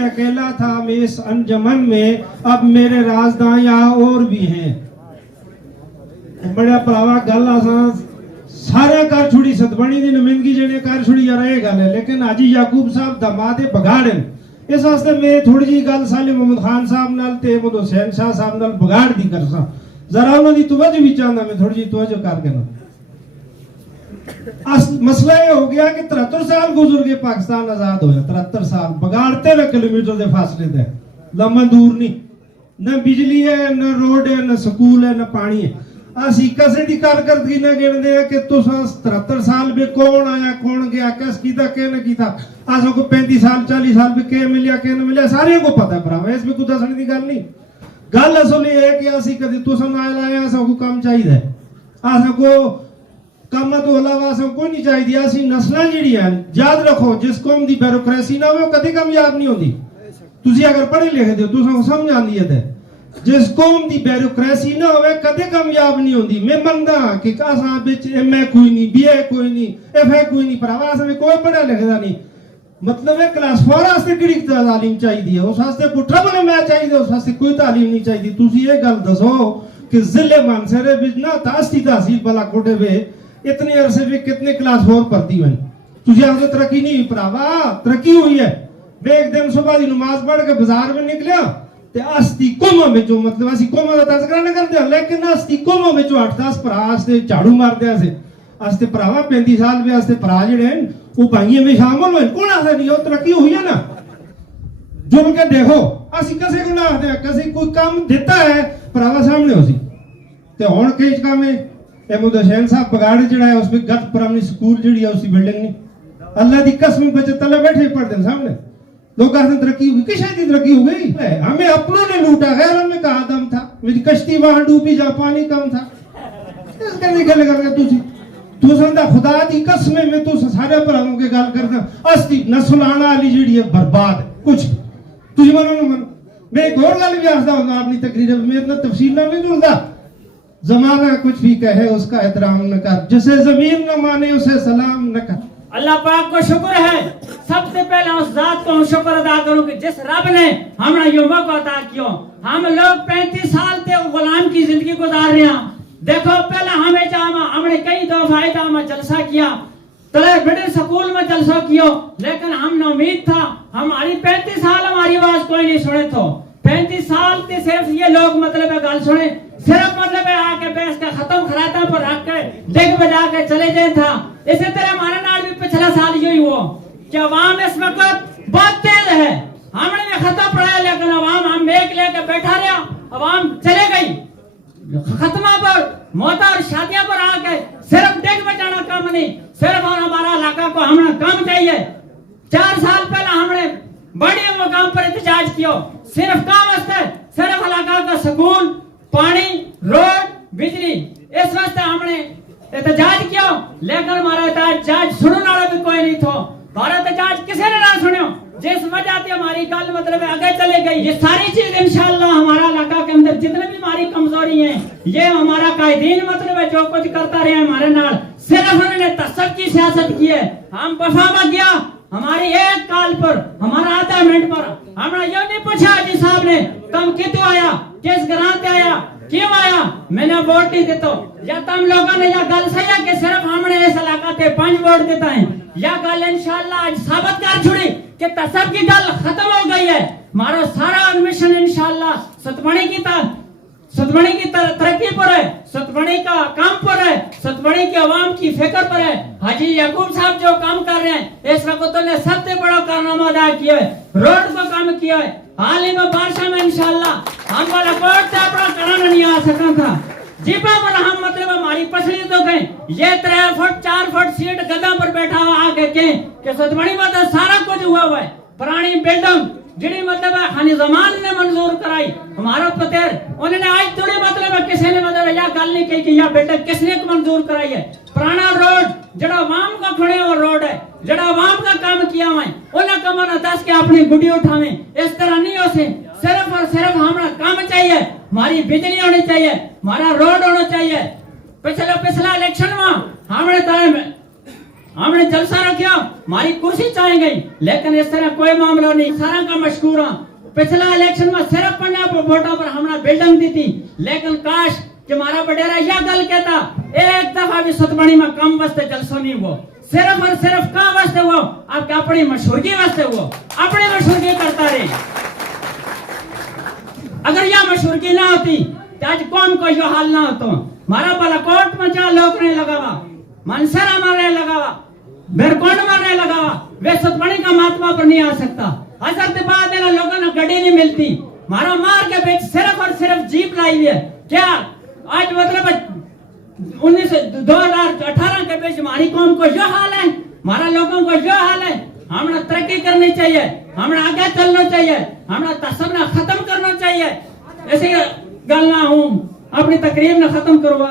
کہ اکیلا تھا میں اس انجمن میں، اب میرے رازداں یہاں اور بھی ہیں. بڑا پراوا گل آسان سارے کر چھوڑی ستبانی دی نمائندگی جنے کر چھوڑی یا رہے گل ہے، لیکن حاجی یعقوب صاحب دمادے بگاڑن. اس واسطے میں تھوڑی جی گل سالم محمد خان صاحب نال تے محمد حسین شاہ صاحب نال بگاڑ دی کرساں، ذرا انہوں دی توجہ بھی چاہنا میں تھوڑی جی توجہ کر کے نا. مسئلہ یہ ہو گیا کہ 73 سال گزر گئے پاکستان آزاد ہویا، 73 سال بگاڑتے ہوئے کلومیٹر دے فاصلے دے لمبا دور نہیں، نہ بجلی ہے نہ روڈ ہے نہ سکول ہے نہ پانی ہے. اسی کسے دی کارکردگی نہ گن دے کہ تساں 73 سال میں کون آیا کون گیا کس کیتا کہ نہ کیتا. آساں کو 35 سال 40 سال میں کہ ملیا کہ نہ ملیا سارے کو پتہ ہے بھراوا، اس میں کوئی دسنے دی گل نہیں. گل اصل یہ ہے کہ اسی کدی تساں نہ آیا اساں کو کام چاہیے، آساں کو کام تو علاوہ اساں کوئی نہیں چاہیے. اسی نسلاں جڑی ہیں یاد رکھو جس قوم دی بیوروکریسی نہ ہوے کدی کامیاب نہیں ہوندی. تسی اگر پڑھے لکھے دیو تساں کو سمجھ آندی ہے جس قوم دی بیوروکریسی نہ ہوئے کدے کامیاب نہیں ہوندی. میں مندا کہ اساں وچ ایم اے کوئی نہیں، بی اے کوئی نہیں، ایف اے کوئی نہیں، پراوا اساں کوئی پڑھا لکھا نہیں. مطلب ہے کلاس 4 واسطے کیڑی تعلیم چاہیے، اس واسطے پٹھا بنے میں چاہیے، اس واسطے کوئی تعلیم نہیں چاہیے. تسی یہ گل دسو کہ ضلع مانسہرہ وچ نہ تحصیل بالاکوٹ وے اتنے عرصے میں کتنے کلاس 4 پڑھتی ہوئے. تجھے آگے ترقی نہیں ہوئی پراوا، ترقی ہوئی ہے. میں ایک دن صبح دی نماز پڑھ کے بازار میں نکلیا تے استی قوموں وچوں مطلب اسی قوموں دا تذکرہ نہیں کردے لیکن استی قوموں وچوں 8-10 بھرا استے جھاڑو ماردے سے استے بھراوا 35 سال میں استے بھرا جڑے ہیں وہ بھائیوں میں شامل ہوئے. کون آخر نہیں وہ ترقی ہوئی ہے نا. جن کے دیکھو اسی کسے کو نہ آخر کسی کوئی کام دیتا ہے بھراوا سامنے ہو سی تے ہن کئی کام ہے. محمد حسین صاحب بگاڑ جڑا ہے اس میں گت پرائمری سکول جڑی ہے اسی بلڈنگ نہیں. اللہ دی قسم بچے تلے بیٹھے پڑھ دیں سامنے. لوگ کہتے ہیں ترقی ہوئی، کس شاید ترقی ہو گئی؟ ہمیں اپنوں نے لوٹا، غیروں میں کہا دم تھا، میری کشتی وہاں ڈوبی جہاں پانی کم تھا. اس کے نہیں گلے کر کے تو سندہ خدا دی قسم میں تو سارے پراؤں کے گل کرتا استی نسل آنا علی جڑی ہے برباد کچھ تجھے منو نہ منو. میں ایک اور گل بھی آستا ہوں اپنی تقریر میں اتنا تفصیل نہ نہیں جڑتا. زمانہ کچھ بھی کہے اس کا احترام نہ کر، جسے زمین نہ مانے اسے سلام نہ کر. اللہ پاک کو شکر ہے، سب سے پہلے اس ذات کو شکر ادا کروں کہ جس رب نے ہمیں یہ موقع عطا کیا. ہم لوگ 35 سال تے غلام کی زندگی گزار رہے ہیں. دیکھو پہلے ہم نے کئی دفعہ ہم جلسہ کیا، تلے بڑے سکول میں جلسہ کیا، لیکن ہم نے امید تھا ہماری 35 سال ہماری آواز کوئی نہیں سنے. تو 35 سال تے صرف یہ لوگ مطلب گل سنے، صرف مطلب ہے آ کے بیس کے ختم خراتا پر رکھ کے ڈگ بجا کے چلے جائیں تھا. اسی طرح ہمارے نال بھی پچھلا سال یہی ہوا کہ عوام اس وقت بہت تیز ہے. ہم نے ختم پڑھایا لیکن عوام ہم ایک لے کے بیٹھا رہا، عوام چلے گئی. ختمہ پر موتا اور شادیاں پر آ کے صرف ڈگ بجانا کام نہیں، صرف ہمارا علاقہ کو ہمیں کام چاہیے. 4 سال پہلے ہم نے بڑے مقام پر احتجاج کیا، صرف کام واسطے، صرف علاقہ کا سکول، پانی، روڈ، بجلی، اس واسطے ہم نے احتجاج کیا. لیکن ہمارا احتجاج سننے والا بھی کوئی نہیں تھا. ہمارا احتجاج کسی نے نہ سنیا، جس وجہ سے ہماری گل مطلب آگے چلے گئی. یہ ساری چیز انشاءاللہ ہمارا علاقہ کے اندر جتنے بھی ہماری کمزوری ہیں یہ ہمارا قائدین مطلب ہے جو کچھ کرتا رہے ہمارے نال، صرف انہوں نے تعصب کی سیاست کی ہے. ہم وفا گیا ہماری ایک کال پر، ہمارا آدھا منٹ پر ہم نے یہ نہیں پوچھا جی صاحب نے کم کتوں آیا، کس گرانٹ آیا، کیوں آیا، میں نے ووٹ نہیں دیتا. یا تم لوگوں نے یا گل صحیح ہے کہ صرف ہم نے اس علاقہ تے 5 ووٹ دیتا ہے، یا گل انشاءاللہ آج ثابت کر چھوڑی کہ تعصب کی گل ختم ہو گئی ہے. ہمارا سارا مشن انشاءاللہ ستبڑی کی ترقی پر ہے، ستبڑی کا کام پر ہے، ستبڑی کی عوام کی فکر پر ہے. حاجی یعقوب صاحب جو کام کر رہے ہیں اس وقت انہوں نے سب سے بڑا کارنامہ ادا کیا ہے، روڈ کو کام کیا ہے. حال ہی میں بارشاں میں انشاءاللہ ہم بالاکوٹ سے اپنا کرانا نہیں آ سکا تھا. جیپا پر ہم مطلب ہماری پسلی تو گئے، یہ 3 فٹ 4 فٹ سیٹ گدا پر بیٹھا ہوا آگے کہ ستبڑی میں تو سارا کچھ ہوا ہے. پرانی بلڈنگ جڑی مطلب ہے خانی زمان نے منظور کرائی، ہمارا پتر انہوں نے آج تھوڑی مطلب ہے کسی نے مطلب یا گل نہیں کہی کہ یا بلڈنگ کس نے منظور کرائی ہے. پرانا روڈ جڑا عوام کا کھڑے ہوا روڈ ہے، جڑا عوام کا کام کیا ہوا ہے، انہیں کمانا 10 کے اپنی گڈی اٹھاویں. اس طرح نہیں ہو سے، صرف اور صرف ہمارا کام چاہیے، ہماری بجلی ہونی چاہیے، ہمارا روڈ ہونا چاہیے. پچھلا الیکشن میں ہم نے جلسہ رکھا ہماری کرسی چاہیں گئی لیکن اس طرح کوئی معاملہ نہیں سارا کا مشکور ہوں پچھلا الیکشن میں صرف 50 ووٹوں پر ہم نے بلڈنگ دی تھی لیکن کاش کہ ہمارا بڈیرا یہ گل کہتا ایک دفعہ بھی ستبڑی میں کم واسطے جلسہ نہیں ہوا صرف اور صرف کہاں واسطے ہوا آپ کے اپنی مشہورگی واسطے ہوا اپنی مشہورگی کرتا رہے اگر یہ مشہورگی نہ ہوتی تو آج قوم کو یہ حال نہ ہوتا ہمارا بالاکوٹ میں جہاں لوگ رہنے لگا ہوا مانسہرہ میں رہنے لگا ہوا برادری میں رہنے لگا ہوا وہ ستبڑی کا ماتما پر نہیں آ سکتا حضرت بعد لوگوں نے گاڑی نہیں ملتی ہمارا مار کے بیچ صرف اور صرف جیپ لائی ہے کیا آج مطلب 2018 کے بیچ ہماری قوم کو یہ حال ہے ہمارا لوگوں کو یہ حال ہے ہمیں ترقی کرنی چاہیے ہمیں آگے چلنا چاہیے ہمیں تعصب نہ ختم کرنا چاہیے ایسے گل نہ ہوں اپنی تقریر نہ ختم کروا